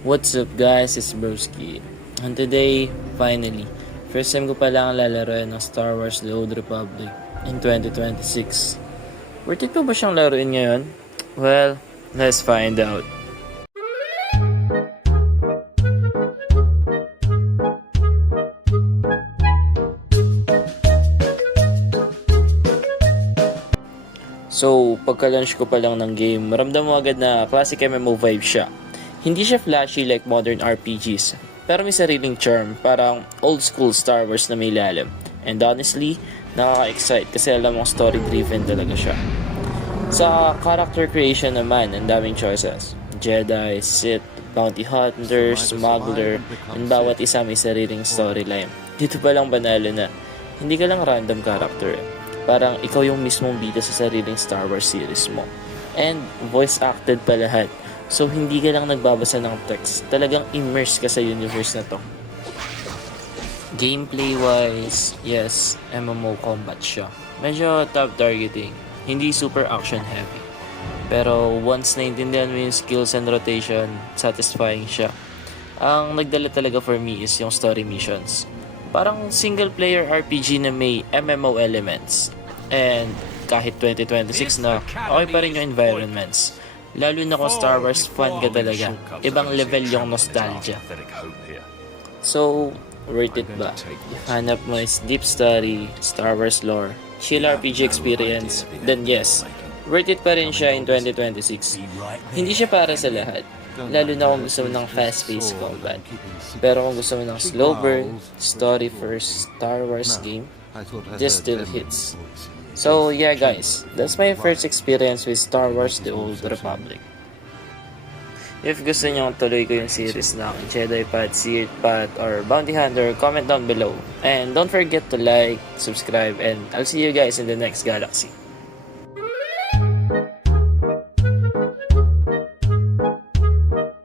What's up guys, it's Broski. And today, finally, first time ko pa lang lalaroin ng Star Wars The Old Republic in 2026. Worth it pa ba siyang laruin ngayon? Well, let's find out. So, pagka-launch ko pa lang ng game, maramdam mo agad na classic MMO vibe siya. Hindi siya flashy like modern RPGs, pero may sariling charm, parang old school Star Wars na may lalim. And honestly, nakaka-excite kasi alam mong story-driven talaga siya. Sa character creation naman, ang daming choices. Jedi, Sith, Bounty Hunter, Smuggler, and bawat isa may sariling storyline. Dito pa lang banalo na, hindi ka lang random character eh. Parang ikaw yung mismong bida sa sariling Star Wars series mo. And voice acted pa lahat. So hindi ka lang nagbabasa ng text. Talagang immerse ka sa universe na to. Gameplay wise, yes, MMO combat siya. Medyo top targeting. Hindi super action heavy. Pero once naintindihan mo yung skills and rotation, satisfying siya. Ang nagdala talaga for me is yung story missions. Parang single player RPG na may MMO elements. And kahit 2026 na, okay pa rin yung environments. Lalo na kung Star Wars fan ka talaga, ibang level yung nostalgia. So, worth it ba? If hanap mo is deep story, Star Wars lore, chill RPG experience, then yes, worth it pa rin siya in 2026. Hindi siya para sa lahat, lalo na kung gusto mo ng fast-paced combat. Pero kung gusto mo ng slow burn, story first Star Wars game, this still hits. So yeah guys, that's my first experience with Star Wars The Old Republic. If gusto nyo tuloy ko yung series ng Jedi Path, Sith Path, or Bounty Hunter, comment down below. And don't forget to like, subscribe, and I'll see you guys in the next galaxy.